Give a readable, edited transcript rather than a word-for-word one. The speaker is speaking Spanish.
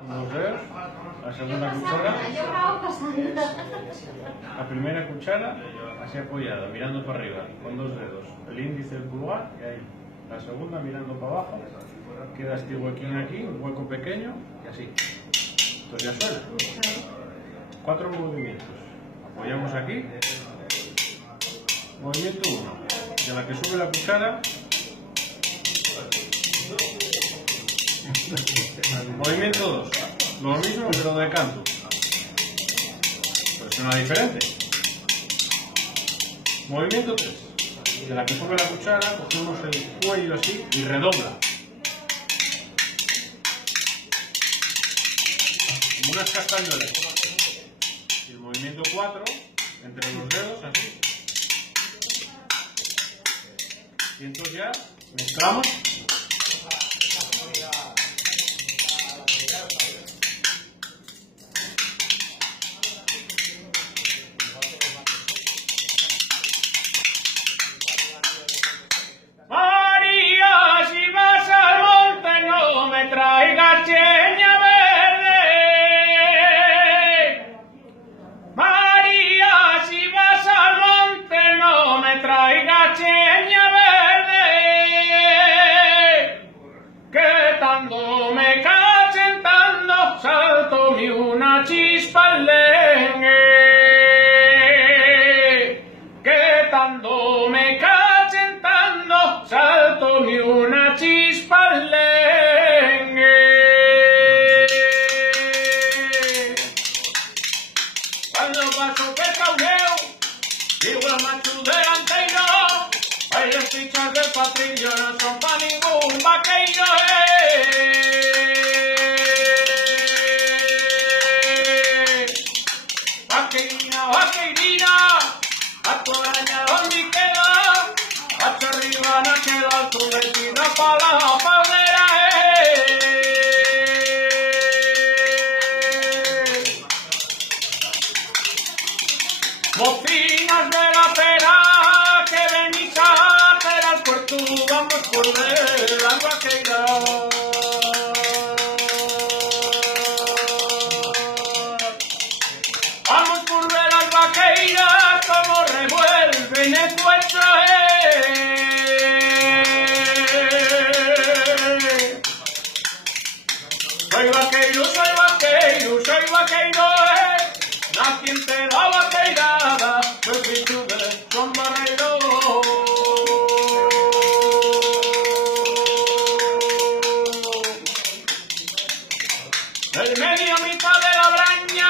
Unos dedos, la segunda cuchara, la primera cuchara así apoyada, mirando para arriba, con dos dedos, el índice, el pulgar y ahí. La segunda mirando para abajo, queda este huequín aquí, un hueco pequeño y así. Entonces ya suena. 4 movimientos. Apoyamos aquí. Movimiento 1. Y a la que sube la cuchara. Movimiento 2. Lo mismo pero de canto. Pues suena diferente. Movimiento 3. De la que sube la cuchara, cogemos el cuello así y redobla. Como unas castañuelas. Y el movimiento 4, entre los dedos, así. Y entonces ya mezclamos. Traiga cheña verde, María, si vas al monte no me traiga cheña verde, que tanto me cachentando salto mi una chispa al dengue, que tanto me cachentando salto mi una chispa al dengue. Cuando paso que caudeo, digo el macho delantero, hay las fichas del patrillo, no son pa' ningún vaqueiro, Vaqueirina, vaqueirina, a tu araña donde queda, hacia arriba no queda tu vecina pa' la palmera, Mocinas de la pera, que venís a hacer al puerto, vamos por ver las vaqueiras. Vamos por ver las vaqueiras, como revuelven el puerto, Soy vaqueiro, soy vaqueiro, soy vaqueiro, naciente la vaqueirada, soy pichugue, son barreiro. El medio mitad de la braña,